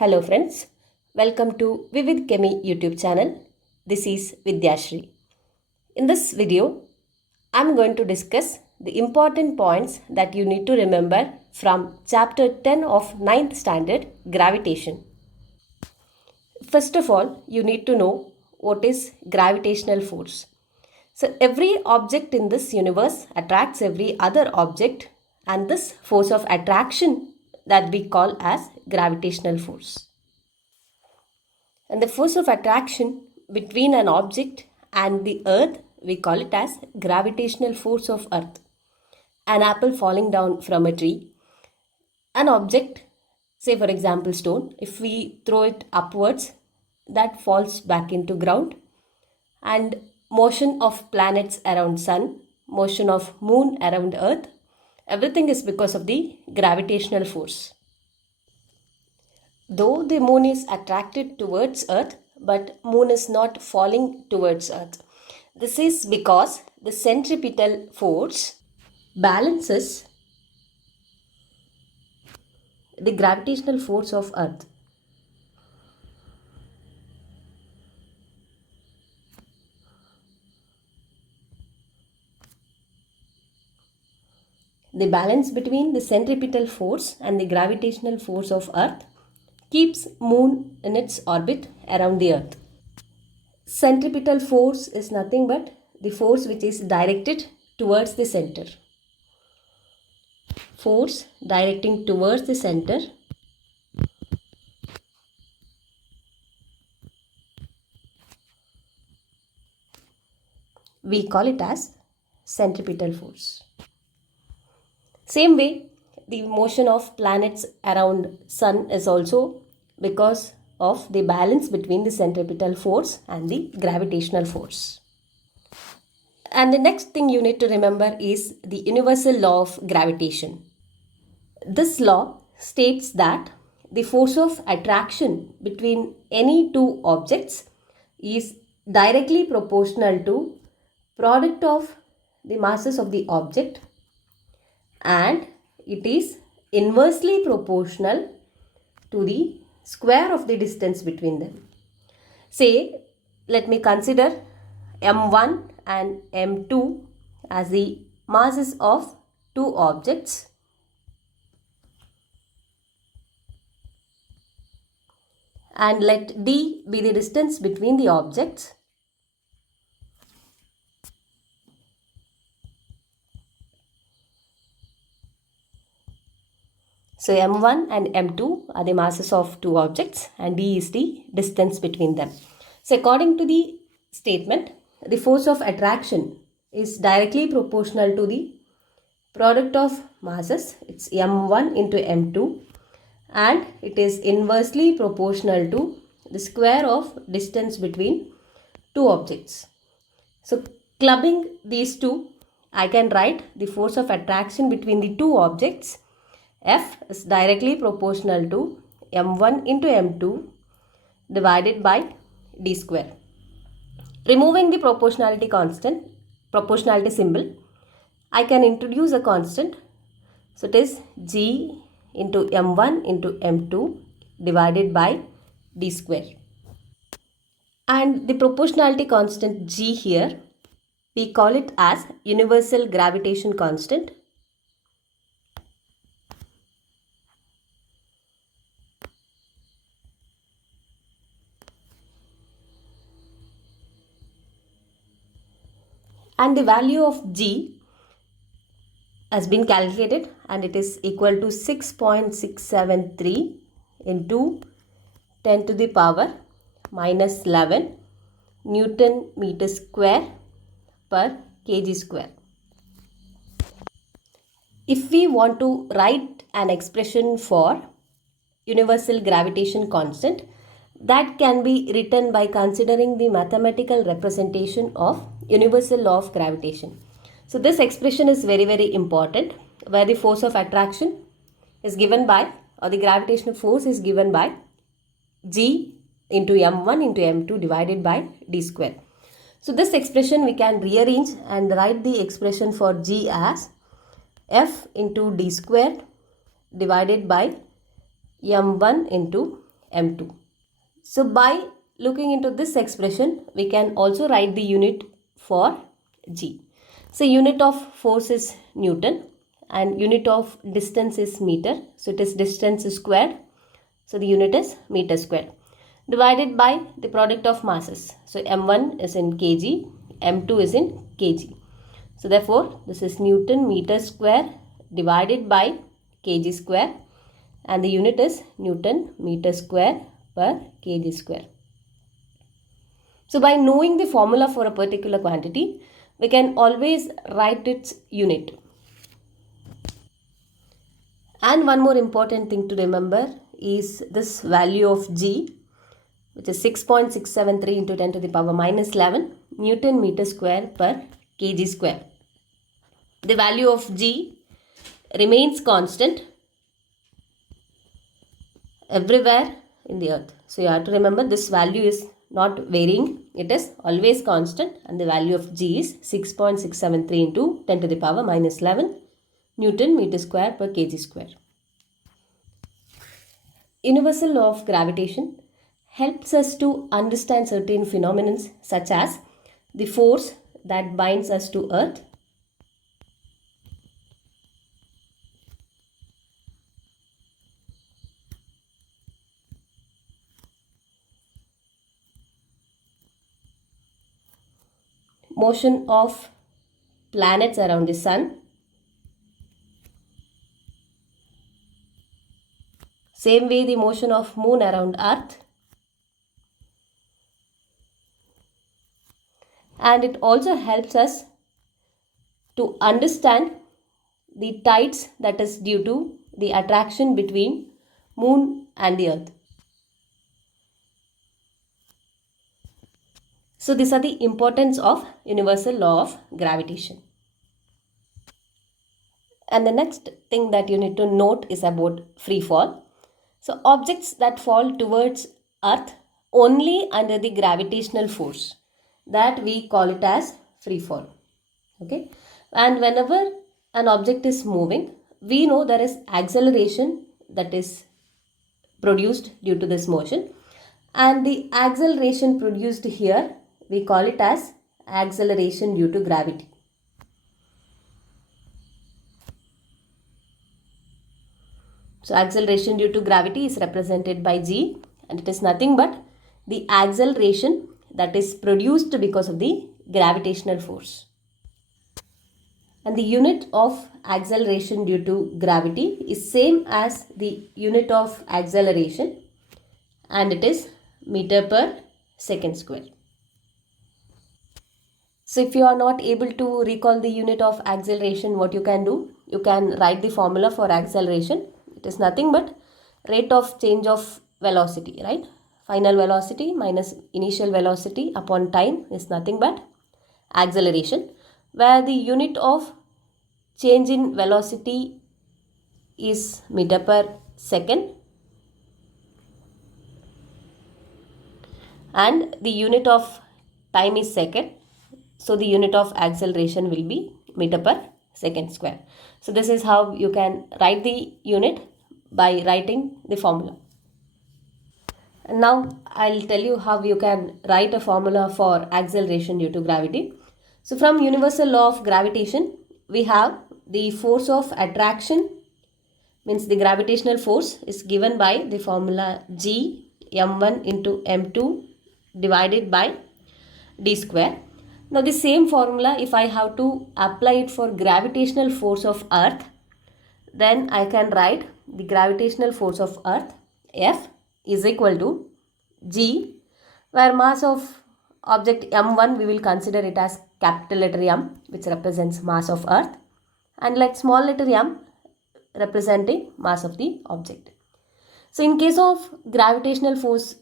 Hello friends, welcome to Vivid Chemi YouTube channel. This is Vidyashri. In this video, I am going to discuss the important points that you need to remember from chapter 10 of 9th standard Gravitation. First of all, you need to know what is gravitational force. So every object in this universe attracts every other object, and this force of attraction that we call as gravitational force. And the force of attraction between an object and the earth, we call it as gravitational force of earth. An apple falling down from a tree, an object, say for example stone, if we throw it upwards, that falls back into ground. And motion of planets around sun, motion of moon around earth, everything is because of the gravitational force. Though the moon is attracted towards earth, but moon is not falling towards earth. This is because the centripetal force balances the gravitational force of earth. The balance between the centripetal force and the gravitational force of earth keeps moon in its orbit around the earth. Centripetal force is nothing but the force which is directed towards the center. Force directing towards the center we call it as centripetal force. Same way, the motion of planets around sun is also because of the balance between the centripetal force and the gravitational force. And the next thing you need to remember is the universal law of gravitation. This law states that the force of attraction between any two objects is directly proportional to product of the masses of the object, and it is inversely proportional to the square of the distance between them. Say, let me consider m1 and m2 as the masses of two objects, and let d be the distance between the objects. So m1 and m2 are the masses of two objects and d is the distance between them. So according to the statement, the force of attraction is directly proportional to the product of masses. It's m1 into m2, and it is inversely proportional to the square of distance between two objects. So clubbing these two, I can write the force of attraction between the two objects. F is directly proportional to m1 into m2 divided by d square. Removing the proportionality symbol, I can introduce a constant. So it is g into m1 into m2 divided by d square. And the proportionality constant g here, we call it as universal gravitation constant. And the value of g has been calculated, and it is equal to 6.673 into 10 to the power minus 11 Newton meter square per kg square. If we want to write an expression for universal gravitation constant, that can be written by considering the mathematical representation of universal law of gravitation. So this expression is very, very important, where the force of attraction is given by, or the gravitational force is given by g into m1 into m2 divided by d square. So this expression we can rearrange and write the expression for g as f into d square divided by m1 into m2. So by looking into this expression, we can also write the unit for G. So unit of force is Newton and unit of distance is meter. So it is distance squared. So the unit is meter squared divided by the product of masses. So m1 is in kg, m2 is in kg. So therefore this is Newton meter square divided by kg square and the unit is Newton meter square per kg square. So by knowing the formula for a particular quantity, we can always write its unit. And one more important thing to remember is this value of G, which is 6.673 into 10 to the power minus 11 Newton meter square per kg square. The value of G remains constant everywhere in the earth. So you have to remember this value is not varying, it is always constant and the value of G is 6.673 into 10 to the power minus 11 Newton meter square per kg square. Universal law of gravitation helps us to understand certain phenomena such as the force that binds us to earth, motion of planets around the sun, same way the motion of moon around earth, and it also helps us to understand the tides that is due to the attraction between moon and the earth. So these are the importance of universal law of gravitation. And the next thing that you need to note is about free fall. So objects that fall towards earth only under the gravitational force, that we call it as free fall. Okay, and whenever an object is moving, we know there is acceleration that is produced due to this motion, and the acceleration produced here we call it as acceleration due to gravity. So acceleration due to gravity is represented by G and it is nothing but the acceleration that is produced because of the gravitational force. And the unit of acceleration due to gravity is same as the unit of acceleration and it is meter per second square. So if you are not able to recall the unit of acceleration, what you can do? You can write the formula for acceleration. It is nothing but rate of change of velocity, right? Final velocity minus initial velocity upon time is nothing but acceleration, where the unit of change in velocity is meter per second and the unit of time is second. So the unit of acceleration will be meter per second square. So this is how you can write the unit by writing the formula. And now I'll tell you how you can write a formula for acceleration due to gravity. So from universal law of gravitation, we have the force of attraction, means the gravitational force is given by the formula G m1 into m2 divided by d square. Now the same formula, if I have to apply it for gravitational force of earth, then I can write the gravitational force of earth F is equal to G, where mass of object m1 we will consider it as capital letter M, which represents mass of earth, and let small letter m representing mass of the object. So in case of gravitational force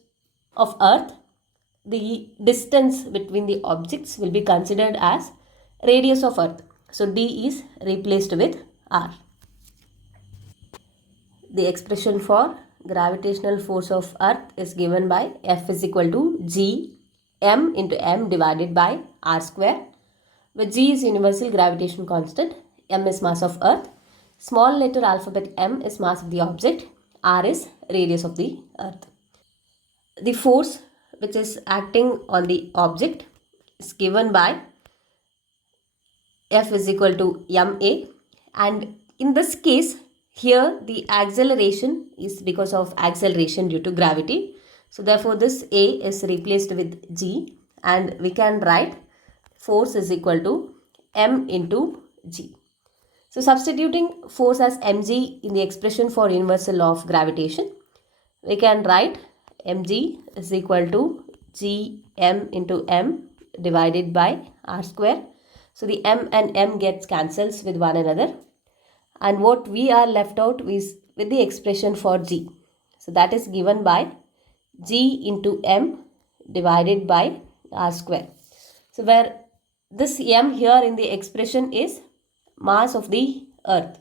of earth, the distance between the objects will be considered as radius of earth. So d is replaced with r. The expression for gravitational force of earth is given by F is equal to G m into m divided by r square, where G is universal gravitation constant, m is mass of earth, small letter alphabet m is mass of the object, r is radius of the earth. the force which is acting on the object is given by F is equal to ma, and in this case here the acceleration is because of acceleration due to gravity. So therefore this A is replaced with G, and we can write force is equal to m into G. So substituting force as mg in the expression for universal law of gravitation, we can write mg is equal to gm into m divided by r square. So the m and m gets cancels with one another, and what we are left out is with the expression for g. So that is given by g into m divided by r square. So where this m here in the expression is mass of the earth.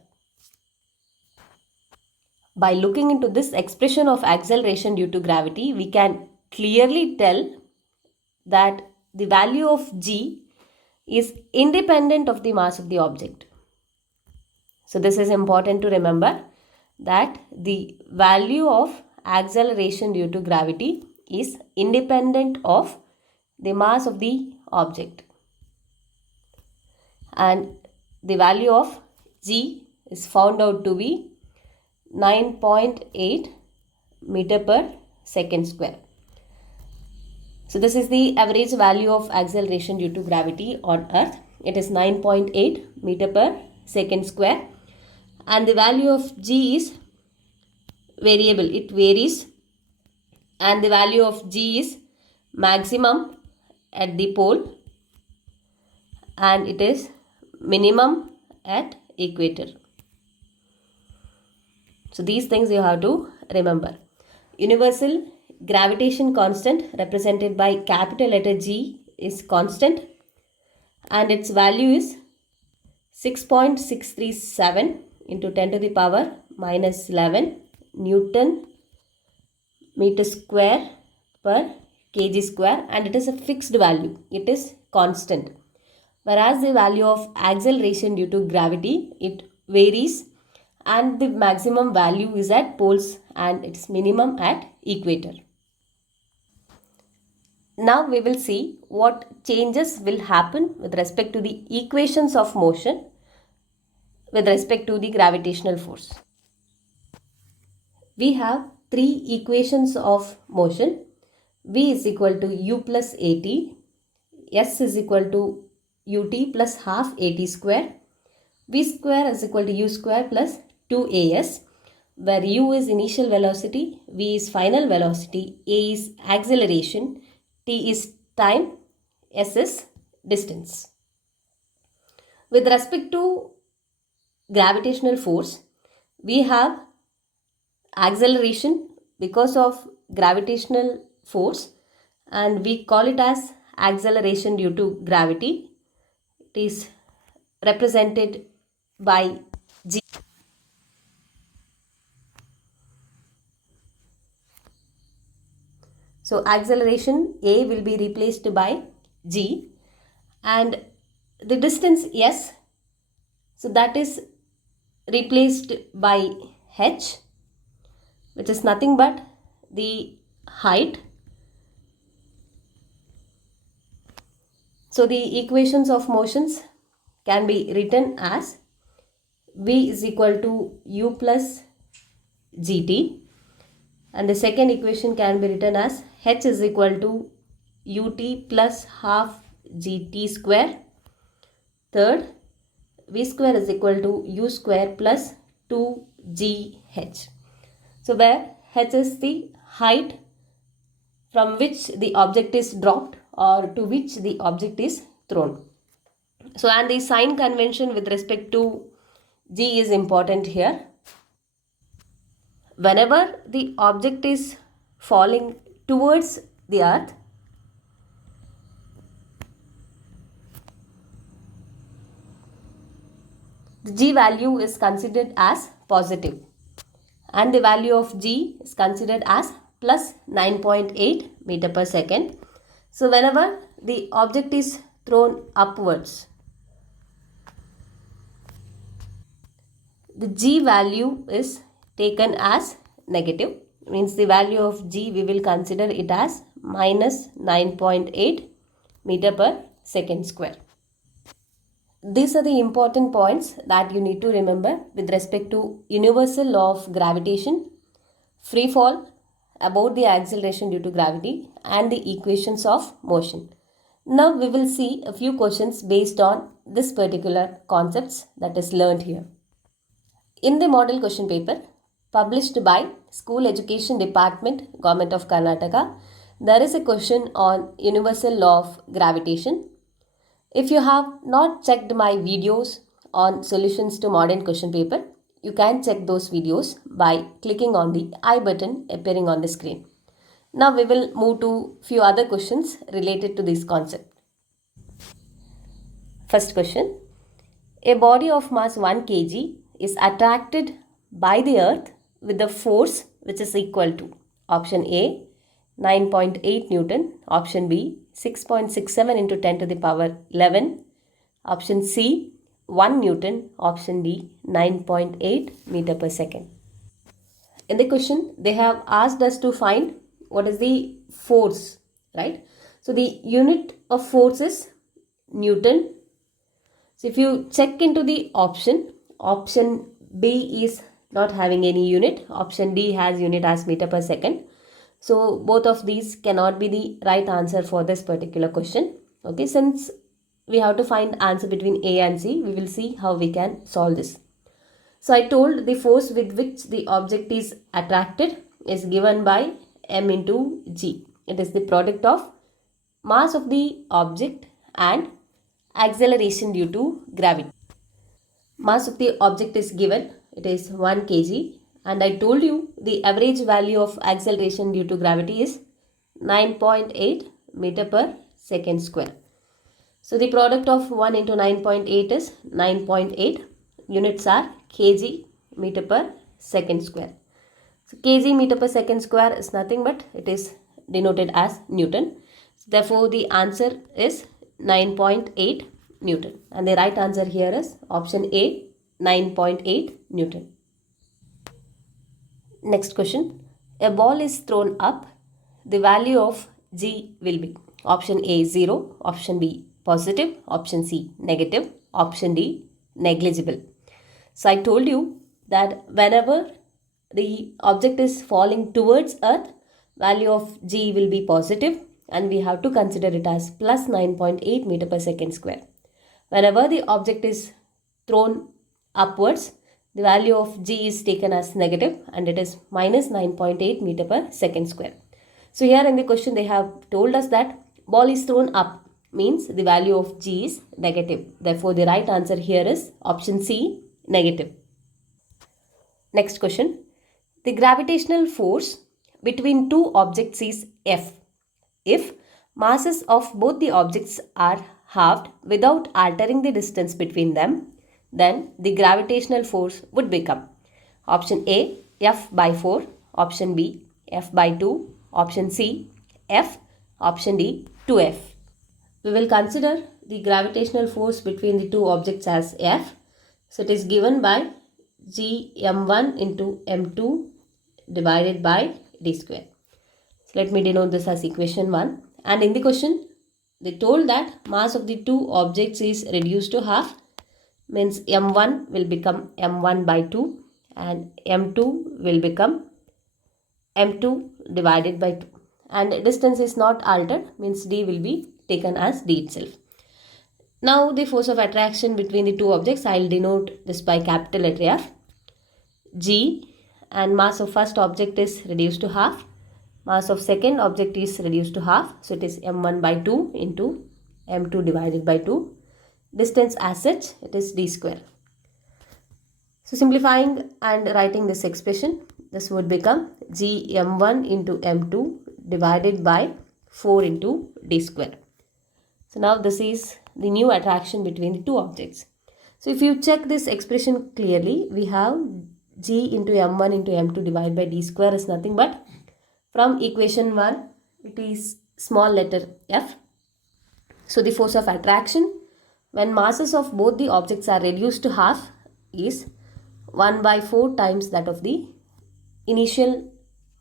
By looking into this expression of acceleration due to gravity, we can clearly tell that the value of g is independent of the mass of the object. So this is important to remember, that the value of acceleration due to gravity is independent of the mass of the object, and the value of g is found out to be 9.8 meter per second square. So this is the average value of acceleration due to gravity on earth. It is 9.8 meter per second square, and the value of g is variable, it varies, and the value of g is maximum at the pole and it is minimum at equator. So these things you have to remember. Universal gravitation constant represented by capital letter G is constant, and its value is 6.637 into 10 to the power minus 11 Newton meter square per kg square, and it is a fixed value, it is constant. Whereas the value of acceleration due to gravity, it varies, and the maximum value is at poles and its minimum at equator. Now we will see what changes will happen with respect to the equations of motion with respect to the gravitational force. We have three equations of motion. V is equal to u plus at, s is equal to ut plus half at square, v square is equal to u square plus 2as, where u is initial velocity, v is final velocity, a is acceleration, t is time, s is distance. With respect to gravitational force, we have acceleration because of gravitational force, and we call it as acceleration due to gravity. It is represented by g. So acceleration a will be replaced by g, and the distance s, so that is replaced by h, which is nothing but the height. So the equations of motions can be written as v is equal to u plus gt, and the second equation can be written as h is equal to ut plus half gt square. Third, v square is equal to u square plus 2gh. So where h is the height from which the object is dropped or to which the object is thrown. So, and the sign convention with respect to g is important here. Whenever the object is falling towards the earth, the g value is considered as positive, and the value of g is considered as plus 9.8 meter per second. So whenever the object is thrown upwards, the g value is taken as negative, means the value of G, we will consider it as minus 9.8 meter per second square. These are the important points that you need to remember with respect to universal law of gravitation, free fall, about the acceleration due to gravity, and the equations of motion. Now we will see a few questions based on this particular concepts that is learned here. In the model question paper published by School Education Department, Government of Karnataka, there is a question on universal law of gravitation. If you have not checked my videos on solutions to modern question paper, you can check those videos by clicking on the I button appearing on the screen. Now we will move to few other questions related to this concept. First question. A body of mass 1 kg is attracted by the earth with a force which is equal to option A 9.8 Newton, option B 6.67 into 10 to the power 11, option C 1 Newton, option D 9.8 meter per second. In the question, they have asked us to find what is the force, right? So the unit of force is Newton. So if you check into the option B is not having any unit, option D has unit as meter per second. So both of these cannot be the right answer for this particular question. Okay, since we have to find answer between A and C, we will see how we can solve this. So I told the force with which the object is attracted is given by m into g. It is the product of mass of the object and acceleration due to gravity. Mass of the object is given, it is 1 kg, and I told you the average value of acceleration due to gravity is 9.8 meter per second square. So the product of 1 into 9.8 is 9.8. Units are kg meter per second square. So kg meter per second square is nothing but it is denoted as Newton. So therefore the answer is 9.8 Newton, and the right answer here is option A 9.8 Newton. Next question. A ball is thrown up. The value of G will be option A 0, option B positive, option C negative, option D negligible. So I told you that whenever the object is falling towards earth, value of G will be positive, and we have to consider it as plus 9.8 meter per second square. Whenever the object is thrown upwards, the value of G is taken as negative, and it is minus 9.8 meter per second square. So here in the question they have told us that ball is thrown up means the value of G is negative. Therefore the right answer here is option C negative. Next question. The gravitational force between two objects is F. If masses of both the objects are halved without altering the distance between them, then the gravitational force would become option A F by 4, option B F by 2, option C F, option D 2F. We will consider the gravitational force between the two objects as F. So it is given by G m1 into m2 divided by d square. So let me denote this as equation 1. And in the question, they told that mass of the two objects is reduced to half, means m1 will become m1 by 2 and m2 will become m2 divided by 2. And distance is not altered, means d will be taken as d itself. Now the force of attraction between the two objects, I will denote this by capital letter F. G, and mass of first object is reduced to half. Mass of second object is reduced to half. So it is m1 by 2 into m2 divided by 2. Distance as such, it is d square. So simplifying and writing this expression, this would become G m1 into m2 divided by 4 into d square. So now this is the new attraction between the two objects. So if you check this expression clearly, we have G into m1 into m2 divided by d square is nothing but from equation 1, it is small letter f. So the force of attraction when masses of both the objects are reduced to half is 1 by 4 times that of the initial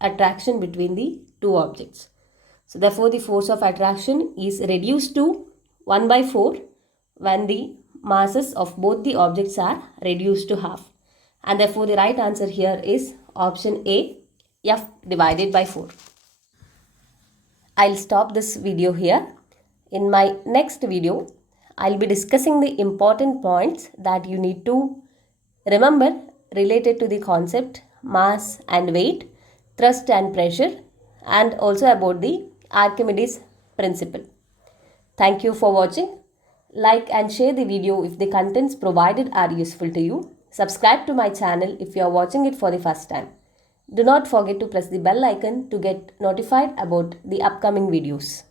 attraction between the two objects. So therefore the force of attraction is reduced to 1 by 4 when the masses of both the objects are reduced to half. And therefore the right answer here is option A, F divided by 4. I'll stop this video here. In my next video, I'll be discussing the important points that you need to remember related to the concept mass and weight, thrust and pressure, and also about the Archimedes principle. Thank you for watching. Like and share the video if the contents provided are useful to you. Subscribe to my channel if you are watching it for the first time. Do not forget to press the bell icon to get notified about the upcoming videos.